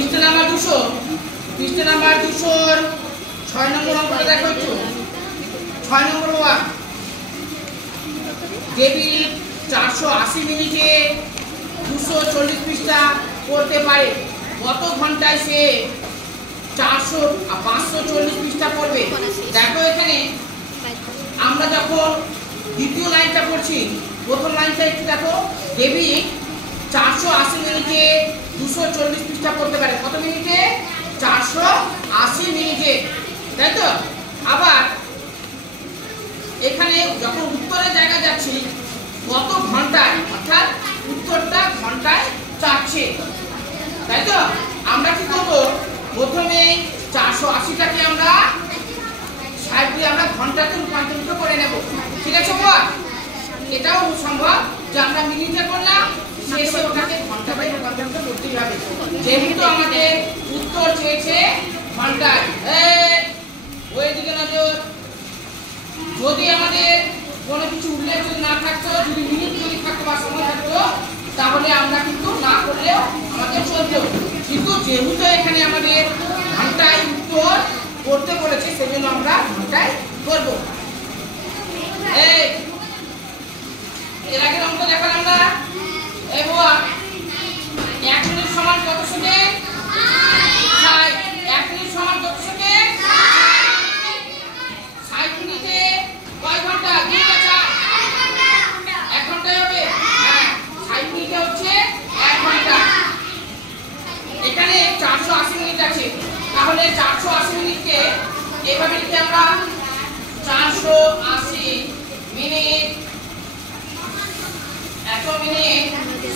পৃষ্ঠা নাম্বার 200 পৃষ্ঠা নাম্বার 200 6 নম্বর অঙ্কটা দেখো একটু 6 নম্বর ওয়ার্ক ডেভিড 480 মিনিটে 240 পৃষ্ঠা পড়তে পারে কত ঘন্টায় সে 540 পৃষ্ঠা পড়বে দেখো এখানে আমরা যখন দ্বিতীয় লাইনটা পড়ছি প্রথম লাইনটা একটু দেখো ডেভিড 480 মিনিটে 240 পৃষ্ঠা পড়তে পারে কত মিনিটে 480 মিনিটে তাই তো আবার এখানে যখন উত্তরের জায়গা যাচ্ছি কত ঘন্টায় অর্থাৎ উত্তরটা ঘন্টায় চাচ্ছে তাই তো আমরা কি করব প্রথমে 480টাকে আমরা 60 দিয়ে আমরা ঘন্টাতে রূপান্তরিত করে নেব ঠিক আছে বাবা এটাও সম্ভব যে আমরা মিনিটে করলাম শেষে ওটাকে ঘন্টায় রূপান্তরিত করতেই হবে যেহেতু আমাদের উত্তর চেয়েছে ঘন্টায় ওইদিকে নজর যদি আমাদের কোনো কিছু উল্লেখ যদি না থাকতো যদি মিনিট যদি থাকতো বা সময় থাকতো তাহলে আমরা কিন্তু না করলেও আমাদের চলতো কিন্তু যেহেতু এখানে আমাদের ঘন্টায় উত্তর করতে বলেছে সেজন্য আমরা ঘন্টায় করব এর আগে অঙ্ক দেখালাম না এবং 1 মিনিট সমান কত সেকেন্ড 1 মিনিট সমান কত সেকেন্ড 60 মিনিটে কয় ঘন্টা 2 ঘন্টা 1 ঘন্টা হবে হ্যাঁ 60 মিনিটে হচ্ছে 1 ঘন্টা এখানে 480 মিনিট আছে তাহলে 480 মিনিটকে এইভাবে লিখে আমরা 480 মিনিট 100 মিনিট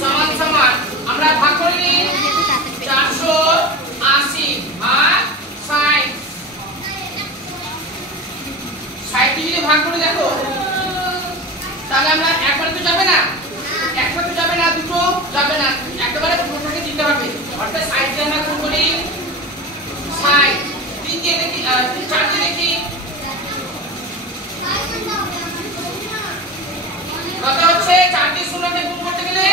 সমান সমান আমরা ভাগ করে নিই 480 ভাগ 60 60 যদি ভাগ করে দেখো তাহলে আমরা একবারে তো যাবে না একসাথে যাবে না দুটো যাবে না একেবারে পুরোটাকে দিতে হবে অর্থাৎ 60 দিয়ে আমরা গুণ করি 60 3 দিয়ে দেখি 4 দিয়ে দেখি কত হচ্ছে 4 দিয়ে 0 কে গুণ করতে গেলে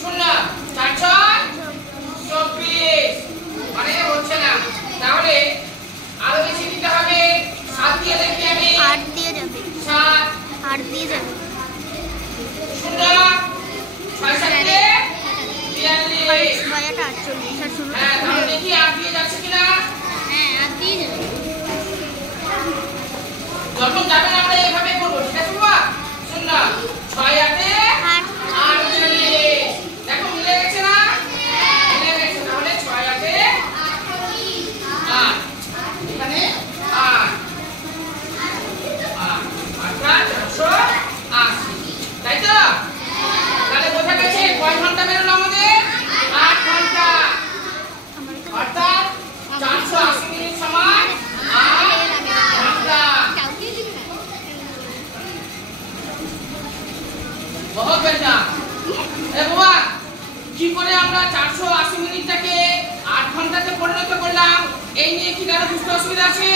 0 4 6 24 মানে হচ্ছে না তাহলে আরো বেশি দিতে হবে 7 দিয়ে দেখি আমি 8 দিয়ে যাবে 8 দিয়ে যাবে 0 6 7 দিয়ে 42 ছয়টা 48 আর 16 হ্যাঁ তাহলে দেখি 8 দিয়ে যাচ্ছে কিনা হ্যাঁ 8 দিয়ে যাবে যখন যাবেন আমরা এইভাবে করব ঠিক আছে বাবা শুন না 6 8 48 দেখো মিলে গেছে না মিলে গেছে তাহলে 6 8 8 এখানে 8 480 তাই তো তাহলে বোঝা গেছে কয় ঘন্টা বেরোলো আমাদের 8 ঘন্টা অর্থাৎ 480 মিনিট সমান 8 ঘন্টা बहुत बढ़िया এ বাবা কি করে আমরা 480 মিনিটটাকে 8 ঘন্টাতে পরিণত করলাম এই নিয়ে কি কারো বুঝতে অসুবিধা আছে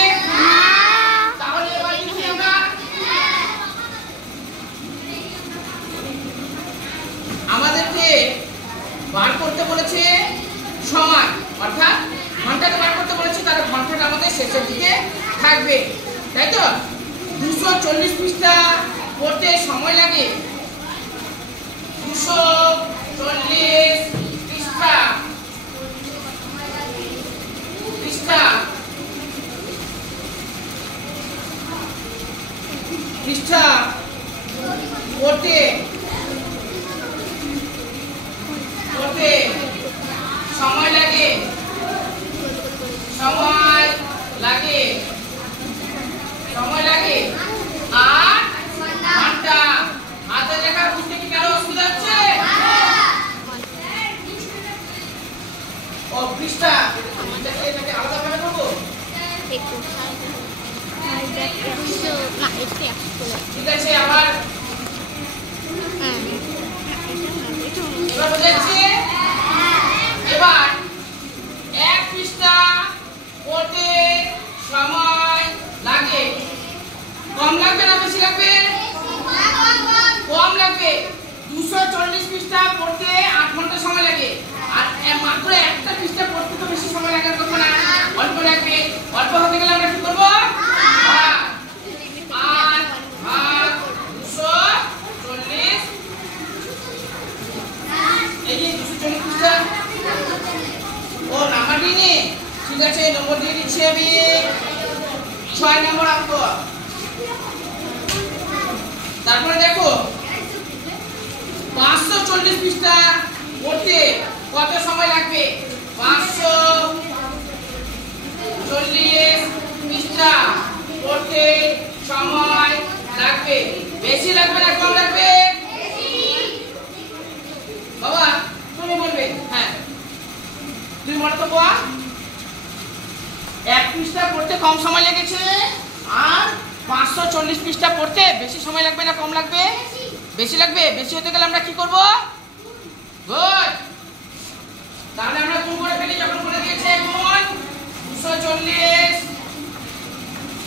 তাহলে এবার লিখি আমরা আমাদেরকে বার করতে বলেছে সময় অর্থাৎ ঘন্টাটা বার করতে বলেছে তার ঘন্টাটা আমাদের শেষের দিকে থাকবে তাই তো 240 পৃষ্ঠা পড়তে সময় লাগে 240 পৃষ্ঠা পড়তে সময় লাগে আর ঘন্টা হাতে লেখা বুঝতে কি কারো অসুবিধা হচ্ছে ও পৃষ্ঠা এটাকে আলাদা ভাবে করবো ঠিক আছে আবার এবার বুঝেছি এবার এক পৃষ্ঠা পড়তে সময় লাগে কম লাগবে না বেশি লাগবে কম লাগবে 240 পৃষ্ঠা পড়তে 8 ঘন্টা সময় লাগে আর মাত্র একটা পৃষ্ঠা পড়তে ঠিক আছে, নম্বর দিয়ে দিচ্ছি আমি 6 নম্বর অঙ্ক। তারপরে দেখো 540 পৃষ্ঠা পড়তে কত সময় লাগবে? 540 পৃষ্ঠা পড়তে সময় লাগবে। বেশি লাগবে না কম লাগবে? বাবা তুমি বলবে। হ্যাঁ তুমি বলো তো বাবা। 1 পৃষ্ঠা পড়তে কম সময় লেগেছে, আর 540 পৃষ্ঠা পড়তে বেশি সময় লাগবে না কম লাগবে? বেশি লাগবে। বেশি হতে গেলে আমরা কি করব? গুড। তাহলে আমরা গুণ করে ফেলি। যখন করে দিয়েছে গুণ 240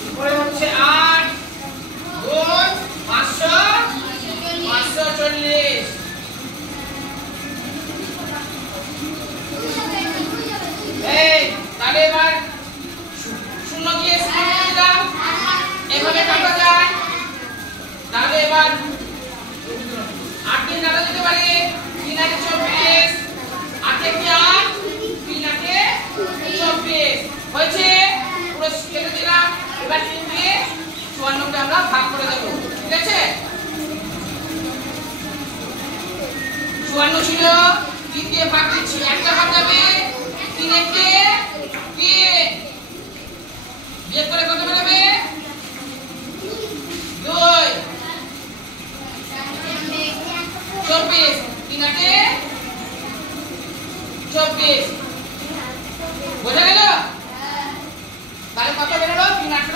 উপরে হচ্ছে 8 গুণ 540। এই তাহলে এবার শূন্য দিয়ে শূন্য দিলাম, এভাবে কাটা যায়। তাহলে এবার 8 দিয়ে কাটা যেতে পারে। 3 8 24, 8 এ 8, 3 8 24 হয়েছে। পুরো কেটে দিলাম। এবার 3 দিয়ে 54 কে আমরা ভাগ করে দেব। ঠিক আছে, 54 ছিল, 3 দিয়ে ভাগ দিচ্ছি। একটা ভাগ যাবে, 3 1 কে 3, বিয়োগ করে কত বেরোবে? 2, 24, 3 8 24। বোঝা গেল? তাহলে কত বেরোলো? 3 8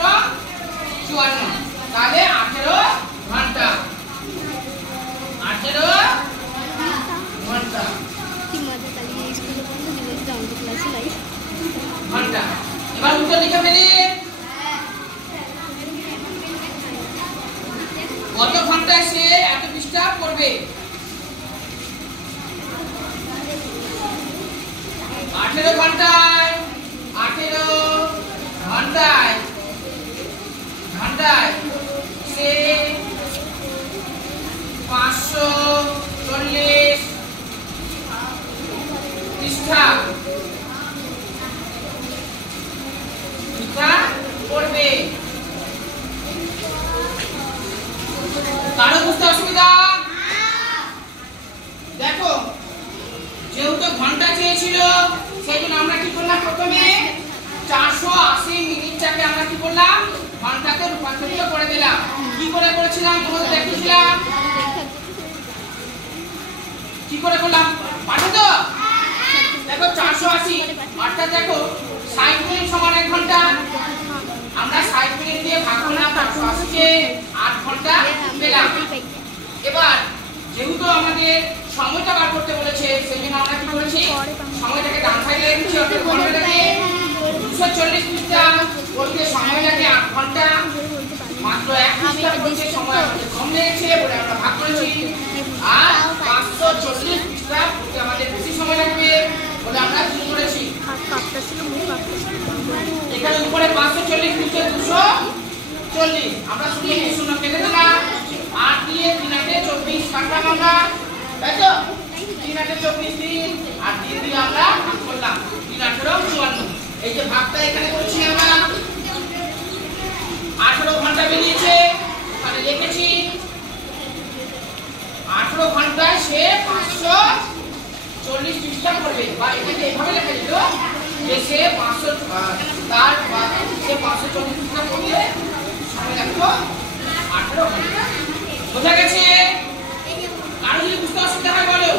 54। তাহলে 18 ঘন্টা। 18 ঘন্টা। ঘন্টা। এবার উত্তর লিখে ফেলি। কত ঘন্টায় সে এত পৃষ্ঠা পড়বে? 18 ঘন্টায়। 18 ঘন্টায় সে 540 পৃষ্ঠা পড়বে। কারো বুঝতে অসুবিধা? দেখো যেহেতু ঘন্টা চেয়েছিল, সেই জন্য আমরা কি করলাম? প্রথমে 480 মিনিটটাকে আমরা কি করলাম? ঘন্টাতে রূপান্তরিত করে দিলাম। কি করে করেছিলাম তোমাদের দেখিয়েছিলাম। কি করে করলাম পাঠে তো? দেখো 480 অর্থাৎ দেখো 60 মিনিট সমান 1 ঘন্টা। আমরা 60 মিনিট দিয়ে ভাগ করলাম 480 কে 8 ঘন্টা পেলাম। এবার যেহেতু আমাদের সময়টা বার করতে বলেছে, সেই জন্য আমরা কি করেছি? সময়টাকে ডান সাইডে রেখেছি। অর্থাৎ ঘন্টাটাকে 240 পৃষ্ঠা পড়তে সময় লাগে 8 ঘন্টা। মাত্র 1 পৃষ্ঠা পড়তে সময় আমাদের কম লেগেছে বলে আমরা ভাগ করেছি। আর 540 পৃষ্ঠা পড়তে আমাদের বেশি সময় লাগবে বলে আমরা কি করেছি? এখানে উপরে 540 নিচে 240। আমরা শূন্য কেটে দিলাম। 8 দিয়ে 3 8 24 কাটলাম আমরা, তাই তো? 3 8 24 3 আর 3 দিয়ে আমরা ভাগ করলাম। 3 18 54। এই যে ভাগটা এখানে করছি আমরা। 18 ঘন্টা বেরিয়েছে, তাহলে লিখেছি 18 ঘন্টায় সে 540 পৃষ্ঠা পড়বে। বা এটাকে এভাবে লেখা যেত যে সে 540 পৃষ্ঠা পড়বে, সময় লাগতো 18 ঘন্টা। বোঝা গেছে? কারো যদি বুঝতে অসুবিধা হয় বলো।